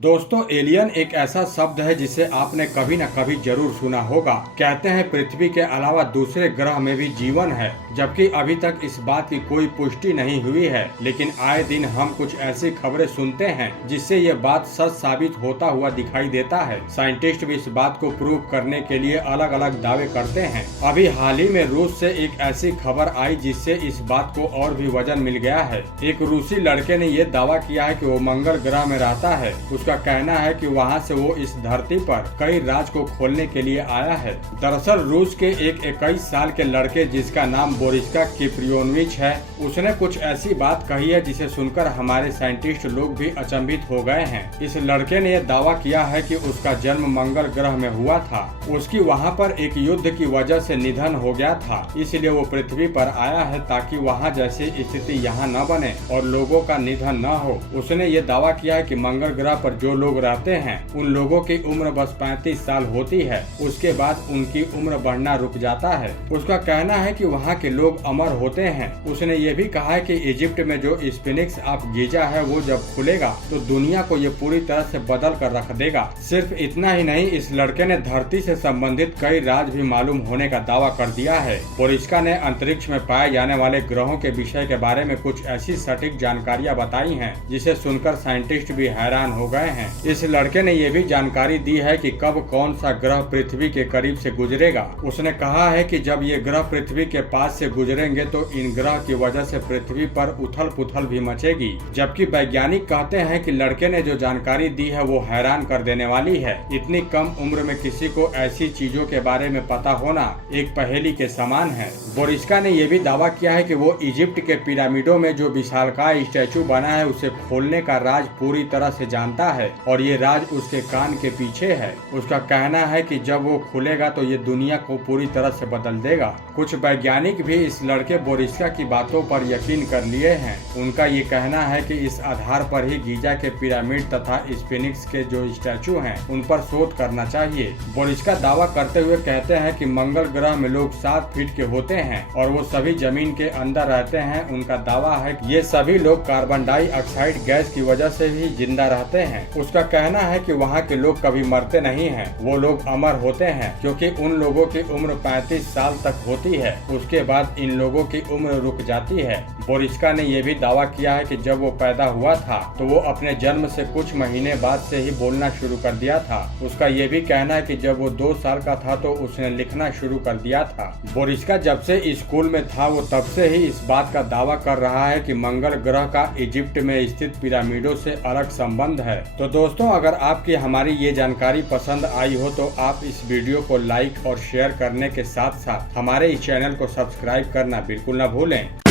दोस्तों, एलियन एक ऐसा शब्द है जिसे आपने कभी न कभी जरूर सुना होगा। कहते हैं पृथ्वी के अलावा दूसरे ग्रह में भी जीवन है, जबकि अभी तक इस बात की कोई पुष्टि नहीं हुई है। लेकिन आए दिन हम कुछ ऐसी खबरें सुनते हैं जिससे ये बात सच साबित होता हुआ दिखाई देता है। साइंटिस्ट भी इस बात को प्रूव करने के लिए अलग अलग दावे करते हैं। अभी हाल ही में रूस से एक ऐसी खबर आई जिससे इस बात को और भी वजन मिल गया है। एक रूसी लड़के ने ये दावा किया है कि वो मंगल ग्रह में रहता है। उसका कहना है कि वहाँ से वो इस धरती पर कई राज को खोलने के लिए आया है। दरअसल रूस के एक 21 साल के लड़के जिसका नाम बोरिस्का किप्रियोनोविच है, उसने कुछ ऐसी बात कही है जिसे सुनकर हमारे साइंटिस्ट लोग भी अचंभित हो गए हैं। इस लड़के ने यह दावा किया है कि उसका जन्म मंगल ग्रह में हुआ था। उसकी वहाँ पर एक युद्ध की वजह से निधन हो गया था, इसलिए वो पृथ्वी पर आया है ताकि वहाँ जैसी स्थिति यहाँ न बने और लोगों का निधन न हो। उसने ये दावा किया है कि मंगल ग्रह पर जो लोग रहते हैं उन लोगों की उम्र बस 35 साल होती है, उसके बाद उनकी उम्र बढ़ना रुक जाता है। उसका कहना है कि वहाँ के लोग अमर होते हैं। उसने ये भी कहा है कि इजिप्ट में जो स्फिनिक्स ऑफ गीजा है वो जब खुलेगा तो दुनिया को ये पूरी तरह से बदल कर रख देगा। सिर्फ इतना ही नहीं, इस लड़के ने धरती से संबंधित कई राज भी मालूम होने का दावा कर दिया है। बोरिस्का ने अंतरिक्ष में पाए जाने वाले ग्रहों के विषय के बारे में कुछ ऐसी सटीक जानकारियां बताई हैं जिसे सुनकर साइंटिस्ट भी हैरान हो गए हैं। इस लड़के ने यह भी जानकारी दी है कि कब कौन सा ग्रह पृथ्वी के करीब से गुजरेगा। उसने कहा है कि जब ये ग्रह पृथ्वी के पास से गुजरेंगे तो इन ग्रह की वजह से पृथ्वी पर उथल पुथल भी मचेगी। जबकि वैज्ञानिक कहते हैं कि लड़के ने जो जानकारी दी है वो हैरान कर देने वाली है। इतनी कम उम्र में किसी को ऐसी चीजों के बारे में पता होना एक पहेली के समान है। बोरिस्का ने यह भी दावा किया है कि वो इजिप्ट के पिरामिडों में जो विशालकाय स्टैचू बना है उसे खोलने का राज पूरी तरह से जानता है और ये राज उसके कान के पीछे है। उसका कहना है कि जब वो खुलेगा तो ये दुनिया को पूरी तरह से बदल देगा। कुछ वैज्ञानिक भी इस लड़के बोरिस्का की बातों पर यकीन कर लिए हैं। उनका ये कहना है कि इस आधार पर ही गीजा के पिरामिड तथा स्फिनिक्स के जो स्टैचू हैं उन पर शोध करना चाहिए। बोरिस्का दावा करते हुए कहते हैं कि मंगल ग्रह में लोग 7 फीट के होते हैं और वो सभी जमीन के अंदर रहते हैं। उनका दावा है कि ये सभी लोग कार्बन डाइऑक्साइड गैस की वजह से ही जिंदा रहते हैं। उसका कहना है कि वहाँ के लोग कभी मरते नहीं हैं, वो लोग अमर होते हैं क्योंकि उन लोगों की उम्र 35 साल तक होती है। उसके बाद इन लोगों की उम्र रुक जाती है। बोरिस्का ने यह भी दावा किया है कि जब वो पैदा हुआ था तो वो अपने जन्म से कुछ महीने बाद से ही बोलना शुरू कर दिया था। उसका ये भी कहना है कि जब वो 2 साल का था तो उसने लिखना शुरू कर दिया था। बोरिस्का जब से स्कूल में था वो तब से ही इस बात का दावा कर रहा है कि मंगल ग्रह का इजिप्ट में स्थित पिरामिडों से अलग संबंध है। तो दोस्तों, अगर आपकी हमारी ये जानकारी पसंद आई हो तो आप इस वीडियो को लाइक और शेयर करने के साथ साथ हमारे इस चैनल को सब्सक्राइब करना बिल्कुल न भूलें।